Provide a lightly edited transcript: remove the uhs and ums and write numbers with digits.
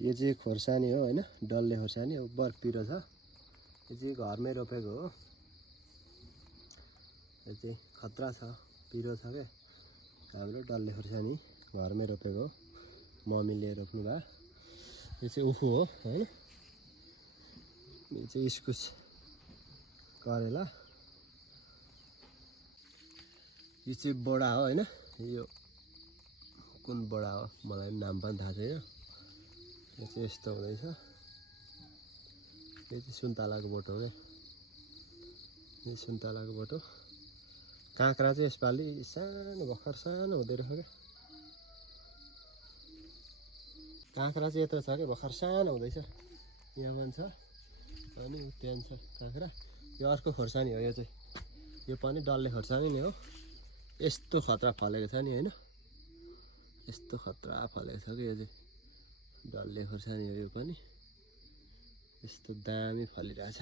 यो चाहिँ खोर्सानी हो हैन, डल्ले खोर्सानी हो, बर पिरो छ। यो चाहिँ घरमै रोपेको हो। यो चाहिँ खतरा छ, पिरो छ के हाम्रो डल्ले खोर्सानी घरमै रोपेको हो, मम्मीले रोप्नु भयो। यो चाहिँ उखु हो हैन, यो चाहिँ इस्कुस, करेला। यो चाहिँ बोडा हो हैन, यो कुन बोडा हो मलाई नाम पनि थाहा छैन। यो चाहिँ यस्तो हुँदैछ। यो चाहिँ सुन्तलाको बोटो हो, यो सुन्तलाको बोटो। काँक्रा चाहिँ यसपालि सानो भर्खर सानो हुँदै रहेछ क्या। काँक्रा चाहिँ यत्रो छ कि भर्खर सानो हुँदैछ, यहाँ पनि छ अनि त्यहाँ छ काँक्रा। यो अर्को खोर्सानी हो, यो चाहिँ यो पनि डल्ले खोर्सानी नै हो। यस्तो खतरा फलेको छ नि हैन, यस्तो खतरा फलेको छ कि यो चाहिँ डल्ले खोर्सानी हो। यो पनि यस्तो दामी फलिरहेछ।